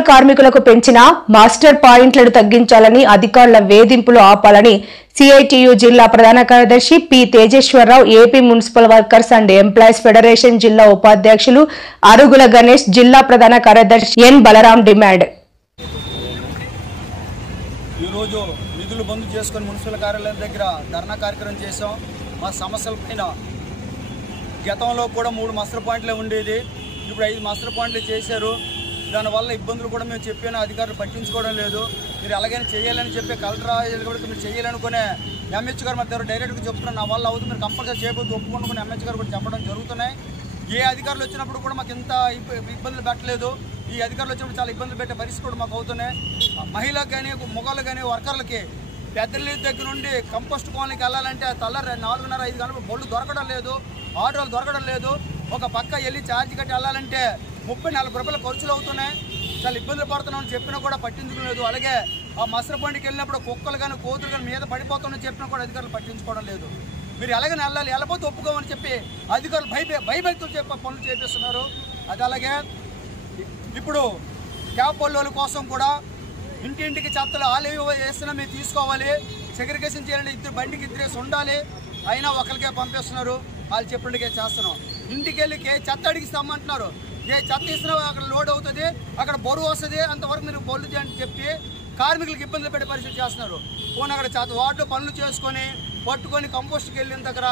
Municipal కార్మికులకు పెంచిన master పాయింట్లను తగ్గించాలని అధికారుల వేధింపులు ఆపాలని సిఐటియు జిల్లా ప్రధాన కార్యదర్శి P Tejeswara Rao, AP municipal workers and employees federation జిల్లా ఉపాధ్యక్షులు అరుగుల గణేష్, జిల్లా ప్రధాన కార్యదర్శి ఎన్ బలరాం డిమాండ్. ఈరోజు నిధులు బంద్ చేసుకుని మున్సిపల్ కార్యాలయం దగ్గర ధర్నా కార్యక్రమం చేశాం. మా సమస్యల పైన గతంలో కూడా 3 మాస్టర్ పాయింట్లే ఉండేది, ఇప్పుడు 5 మాస్టర్ పాయింట్లు చేశారు. దానివల్ల ఇబ్బందులు కూడా మేము చెప్పిన అధికారులు పట్టించుకోవడం లేదు. మీరు అలాగైనా చేయాలని చెప్పి కలెక్టర్ కూడా మీరు చేయాలనుకునే ఎంహెచ్ గారు మధ్య డైరెక్ట్గా చెప్తున్నారు, నా వల్ల అవుతుంది, మీరు కంపల్సరీ చేయబోతు ఒప్పుకుని ఎంహెచ్ గారు కూడా చెప్పడం జరుగుతున్నాయి. ఏ అధికారులు వచ్చినప్పుడు కూడా మాకు ఇంత ఇబ్బందులు పెట్టలేదు. ఈ అధికారులు వచ్చినప్పుడు చాలా ఇబ్బందులు పెట్టే పరిస్థితి కూడా మాకు అవుతున్నాయి. మహిళలకు కానీ మగవాళ్ళకి కానీ వర్కర్లకి పెద్దల దగ్గర నుండి కంపోస్ట్ కాలనీకి వెళ్ళాలంటే తెల్లారి 4:30-5 గంటలకు బళ్ళు దొరకడం లేదు, ఆటోలు దొరకడం లేదు. ఒక పక్క వెళ్ళి ఛార్జ్ కట్టి వెళ్ళాలంటే 30-40 రూపాయల ఖర్చులు అవుతున్నాయి. చాలా ఇబ్బందులు పడుతున్నామని చెప్పినా కూడా పట్టించుకోలేదు. అలాగే ఆ మాస్టర్ పాయింట్కి వెళ్ళినప్పుడు కుక్కలు కానీ కోతులు కానీ మీద పడిపోతామని చెప్పినా కూడా అధికారులు పట్టించుకోవడం లేదు. మీరు ఎలాగైనా వెళ్ళాలి, వెళ్ళకపోతే ఒప్పుకోమని చెప్పి అధికారులు భయభక్తులు చెప్పి పనులు చేపిస్తున్నారు. అది అలాగే ఇప్పుడు క్యాబ్ పల్లెల కోసం కూడా ఇంటింటికి చెత్తలు ఆలేవి వేస్తున్నా మీరు తీసుకోవాలి, సెగ్రిగేషన్ చేయాలంటే 2 బండికి 2 ఉండాలి, అయినా ఒకరికే పంపిస్తున్నారు. వాళ్ళు చెప్పినట్టుగా చేస్తున్నాం. ఇంటికి వెళ్ళి చెత్త అడిగిస్తామంటున్నారు. ఏ చెత్త ఇస్తున్నా అక్కడ లోడ్ అవుతుంది, అక్కడ బరువు వస్తుంది, అంతవరకు మీరు బొల్లు అని చెప్పి కార్మికులకు ఇబ్బందులు పెట్టే పరిస్థితి చేస్తున్నారు. పోనీ అక్కడ వార్డు పనులు చేసుకొని పట్టుకొని కంపోస్ట్కి వెళ్ళిన దగ్గర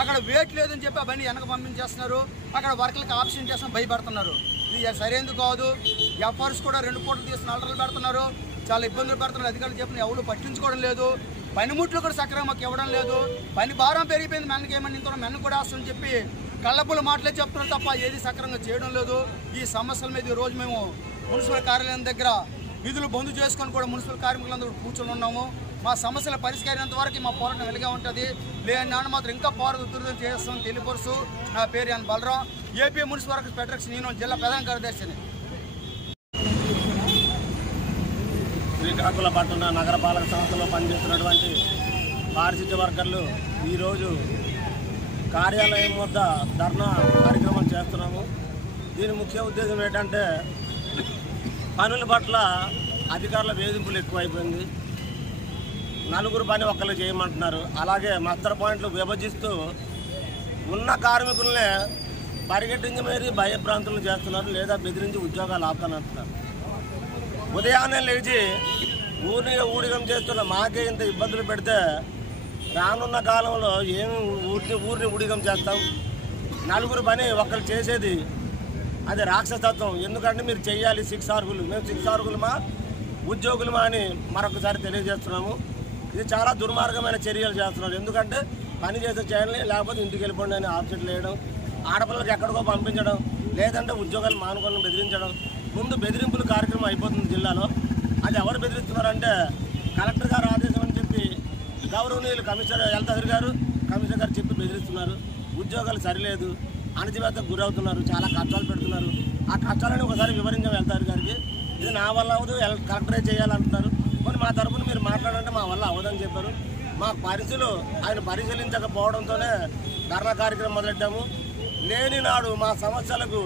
అక్కడ వెయిట్ లేదని చెప్పి ఆ బండి వెనక పంపించేస్తున్నారు. అక్కడ వర్కర్లకు ఆప్షన్ చేస్తాం భయపడుతున్నారు. ఇది సరైనది కాదు. ఎఫర్స్ కూడా 2 పూటలు తీసి నల్లలు పెడుతున్నారు, చాలా ఇబ్బందులు పెడుతున్నారు. అధికారులు చెప్పిన ఎవరు పట్టించుకోవడం లేదు. పనిముట్లు కూడా సక్రమంగా మాకు ఇవ్వడం లేదు. పని భారం పెరిగిపోయింది, మెన్నకి ఏమని ఇంత మెన్న కూడా వస్తుందని చెప్పి కళ్ళబుల మాటలే చెప్తున్నారు తప్ప ఏది సక్రమంగా చేయడం లేదు. ఈ సమస్యల మీద ఈరోజు మేము మున్సిపల్ కార్యాలయం దగ్గర విధులు బంద్ చేసుకొని కూడా మున్సిపల్ కార్మికులందరూ కూర్చొని ఉన్నాము. మా సమస్యల పరిష్కరించేంత వరకు మా పోరాటం వెలిగా ఉంటుంది. లేని నాన్న మాత్రం ఇంకా పోరాటం చేస్తాం తెలియపరుస్తూ నా పేరు N Balaram, AP municipal workers federation union జిల్లా ప్రధాన కార్యదర్శిని. శ్రీకాకుళపట్నం నగరపాలక సంస్థలో పనిచేస్తున్నటువంటి పారిశుద్ధ్య వర్కర్లు ఈరోజు కార్యాలయం వద్ద ధర్నా కార్యక్రమం చేస్తున్నాము. దీని ముఖ్య ఉద్దేశం ఏంటంటే పనుల పట్ల అధికారుల వేధింపులు ఎక్కువైపోయింది. 4 పని ఒక్కళ్ళు చేయమంటున్నారు. అలాగే మాస్టర్ పాయింట్లు విభజిస్తూ ఉన్న కార్మికులనే పరిగెట్టించి మరీ భయభ్రాంతులు చేస్తున్నారు, లేదా బెదిరించి ఉద్యోగాలు ఆపుతానంటున్నారు. ఉదయాన్నే లేచి ఊరిని ఊడిగం చేస్తున్న మాకే ఇంత ఇబ్బందులు పెడితే రానున్న కాలంలో ఏమి ఊరిని ఊడిగం చేస్తాం? 4 పని ఒక్కరు చేసేది అది రాక్షసత్వం. ఎందుకంటే మీరు చెయ్యాలి 6 అరుగులు, మేము 6 అరుగులమా ఉద్యోగులమా అని మరొకసారి తెలియజేస్తున్నాము. ఇది చాలా దుర్మార్గమైన చర్యలు చేస్తున్నారు. ఎందుకంటే పని చేసే చేయాలి, లేకపోతే ఇంటికి వెళ్ళిపోండి అని ఆబ్జెక్ట్ వేయడం, ఆడపిల్లలకి ఎక్కడికో పంపించడం, లేదంటే ఉద్యోగాలు మానుకొని బెదిరించడం. ముందు బెదిరింపుల కార్యక్రమం అయిపోతుంది జిల్లాలో. అది ఎవరు బెదిరిస్తున్నారంటే కలెక్టర్ గారు ఆదేశం అని చెప్పి గౌరవనీయులు కమిషనర్ హెల్త్ గారు చెప్పి బెదిరిస్తున్నారు. ఉద్యోగాలు సరిలేదు, అణచివేతకు గురవుతున్నారు, చాలా కష్టాలు పెడుతున్నారు. ఆ కష్టాలను ఒకసారి వివరించాం హెల్త్ గారికి. ఇది నా వల్ల అవ్వదు, కలెక్టరే చేయాలంటున్నారు. మరి మా తరఫున మీరు మాట్లాడంటే మా వల్ల అవ్వదని చెప్పారు. మా ఆయన పరిశీలించకపోవడంతోనే ధర్నా కార్యక్రమం మొదలెట్టాము. లేని నాడు మా సమస్యలకు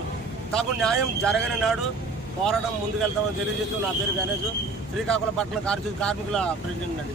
తగు న్యాయం జరగని నాడు పోరాటం ముందుకెళ్తామని తెలియజేస్తూ నా పేరు గణేష్, శ్రీకాకుళపట్నం కార్మికుల ప్రెసిడెంట్ అండి.